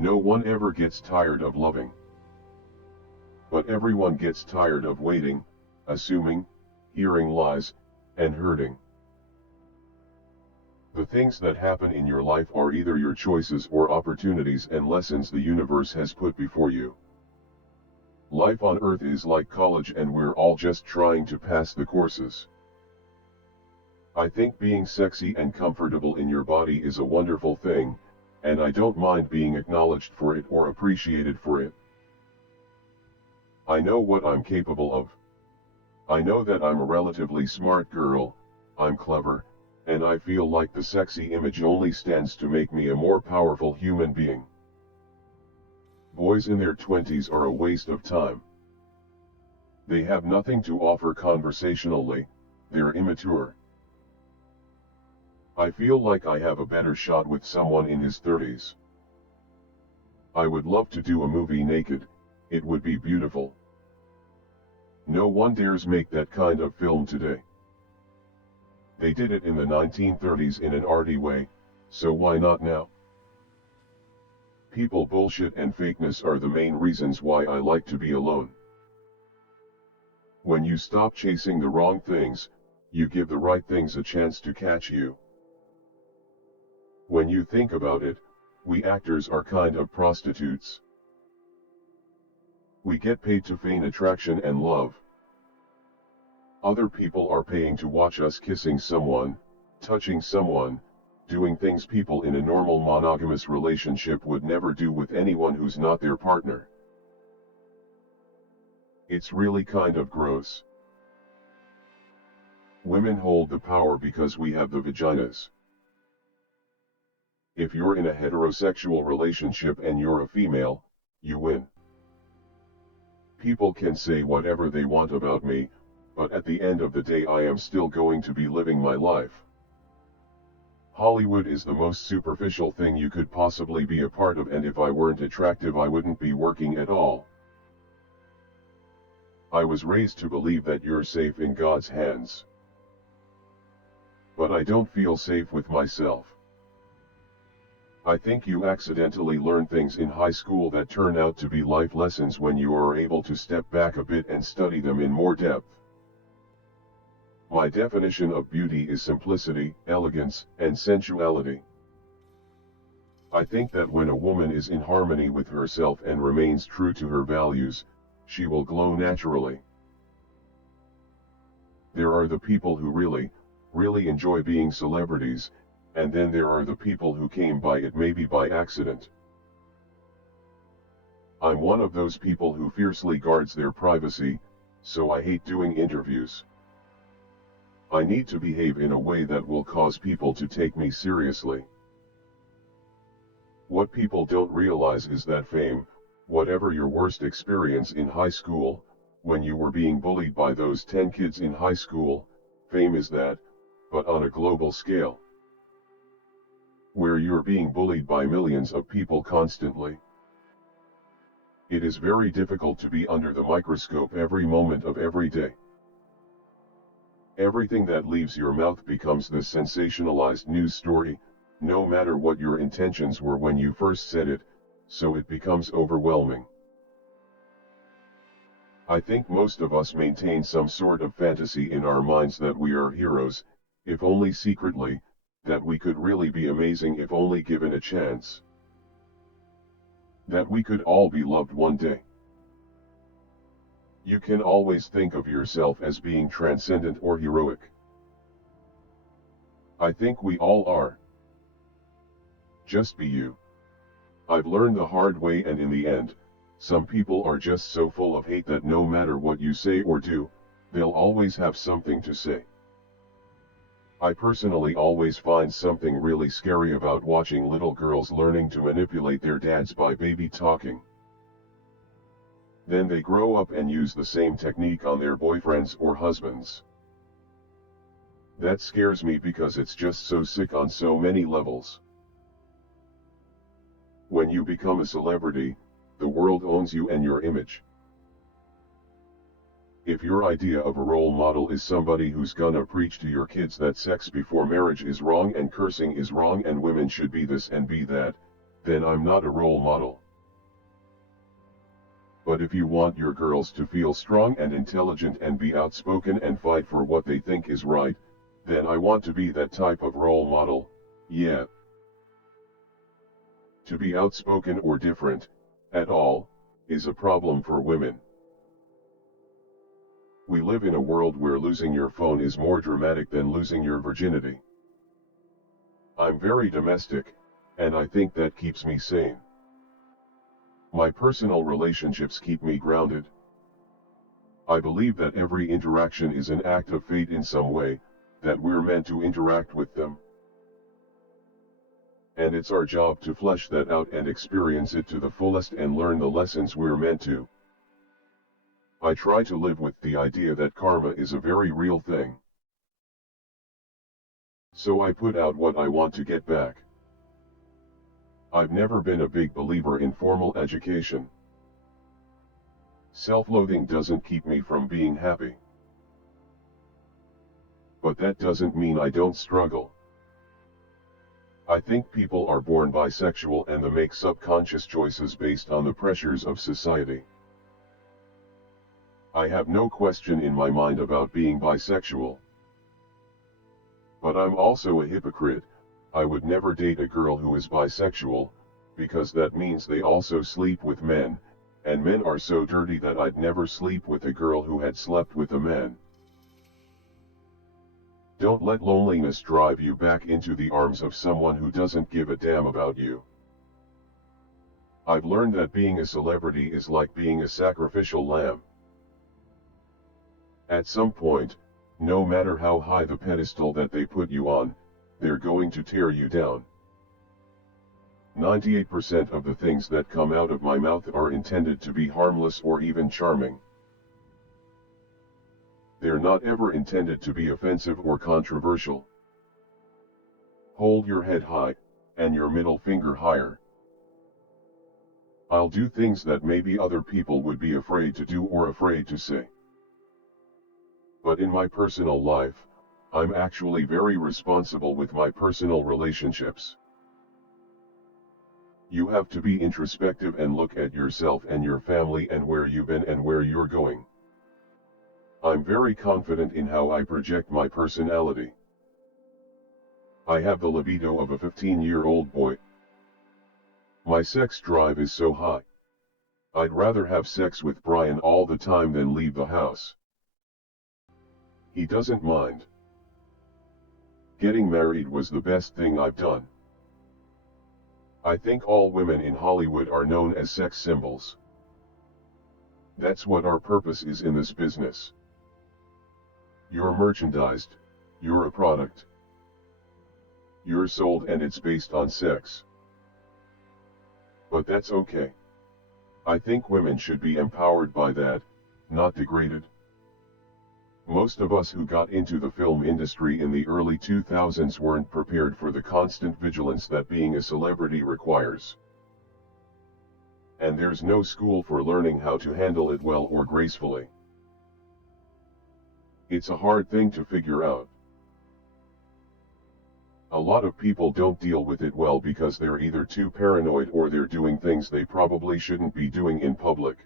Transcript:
No one ever gets tired of loving. But everyone gets tired of waiting, assuming, hearing lies, and hurting. The things that happen in your life are either your choices or opportunities and lessons the universe has put before you. Life on Earth is like college and we're all just trying to pass the courses. I think being sexy and comfortable in your body is a wonderful thing, and I don't mind being acknowledged for it or appreciated for it. I know what I'm capable of. I know that I'm a relatively smart girl, I'm clever, and I feel like the sexy image only stands to make me a more powerful human being. Boys in their 20s are a waste of time. They have nothing to offer conversationally, they're immature. I feel like I have a better shot with someone in his 30s. I would love to do a movie naked, it would be beautiful. No one dares make that kind of film today. They did it in the 1930s in an arty way, so why not now? People bullshit and fakeness are the main reasons why I like to be alone. When you stop chasing the wrong things, you give the right things a chance to catch you. When you think about it, we actors are kind of prostitutes. We get paid to feign attraction and love. Other people are paying to watch us kissing someone, touching someone, doing things people in a normal monogamous relationship would never do with anyone who's not their partner. It's really kind of gross. Women hold the power because we have the vaginas. If you're in a heterosexual relationship and you're a female, you win. People can say whatever they want about me, but at the end of the day I am still going to be living my life. Hollywood is the most superficial thing you could possibly be a part of, and if I weren't attractive I wouldn't be working at all. I was raised to believe that you're safe in God's hands. But I don't feel safe with myself. I think you accidentally learn things in high school that turn out to be life lessons when you are able to step back a bit and study them in more depth. My definition of beauty is simplicity, elegance, and sensuality. I think that when a woman is in harmony with herself and remains true to her values, she will glow naturally. There are the people who really enjoy being celebrities, and then there are the people who came by it maybe by accident. I'm one of those people who fiercely guards their privacy, so I hate doing interviews. I need to behave in a way that will cause people to take me seriously. What people don't realize is that fame, whatever your worst experience in high school, when you were being bullied by those 10 kids in high school, fame is that, but on a global scale. Where you're being bullied by millions of people constantly. It is very difficult to be under the microscope every moment of every day. Everything that leaves your mouth becomes this sensationalized news story, no matter what your intentions were when you first said it, so it becomes overwhelming. I think most of us maintain some sort of fantasy in our minds that we are heroes, if only secretly, that we could really be amazing if only given a chance. That we could all be loved one day. You can always think of yourself as being transcendent or heroic. I think we all are. Just be you. I've learned the hard way, and in the end, some people are just so full of hate that no matter what you say or do, they'll always have something to say. I personally always find something really scary about watching little girls learning to manipulate their dads by baby talking. Then they grow up and use the same technique on their boyfriends or husbands. That scares me because it's just so sick on so many levels. When you become a celebrity, the world owns you and your image. If your idea of a role model is somebody who's gonna preach to your kids that sex before marriage is wrong and cursing is wrong and women should be this and be that, then I'm not a role model. But if you want your girls to feel strong and intelligent and be outspoken and fight for what they think is right, then I want to be that type of role model, yeah. To be outspoken or different, at all, is a problem for women. We live in a world where losing your phone is more dramatic than losing your virginity. I'm very domestic, and I think that keeps me sane. My personal relationships keep me grounded. I believe that every interaction is an act of fate in some way, that we're meant to interact with them. And it's our job to flesh that out and experience it to the fullest and learn the lessons we're meant to. I try to live with the idea that karma is a very real thing. So I put out what I want to get back. I've never been a big believer in formal education. Self-loathing doesn't keep me from being happy. But that doesn't mean I don't struggle. I think people are born bisexual and they make subconscious choices based on the pressures of society. I have no question in my mind about being bisexual. But I'm also a hypocrite. I would never date a girl who is bisexual, because that means they also sleep with men, and men are so dirty that I'd never sleep with a girl who had slept with a man. Don't let loneliness drive you back into the arms of someone who doesn't give a damn about you. I've learned that being a celebrity is like being a sacrificial lamb. At some point, no matter how high the pedestal that they put you on, they're going to tear you down. 98% of the things that come out of my mouth are intended to be harmless or even charming. They're not ever intended to be offensive or controversial. Hold your head high, and your middle finger higher. I'll do things that maybe other people would be afraid to do or afraid to say. But in my personal life, I'm actually very responsible with my personal relationships. You have to be introspective and look at yourself and your family and where you've been and where you're going. I'm very confident in how I project my personality. I have the libido of a 15-year-old boy. My sex drive is so high. I'd rather have sex with Brian all the time than leave the house. He doesn't mind. Getting married was the best thing I've done. I think all women in Hollywood are known as sex symbols. That's what our purpose is in this business. You're merchandised, you're a product. You're sold and it's based on sex. But that's okay. I think women should be empowered by that, not degraded. Most of us who got into the film industry in the early 2000s weren't prepared for the constant vigilance that being a celebrity requires. And there's no school for learning how to handle it well or gracefully. It's a hard thing to figure out. A lot of people don't deal with it well because they're either too paranoid or they're doing things they probably shouldn't be doing in public.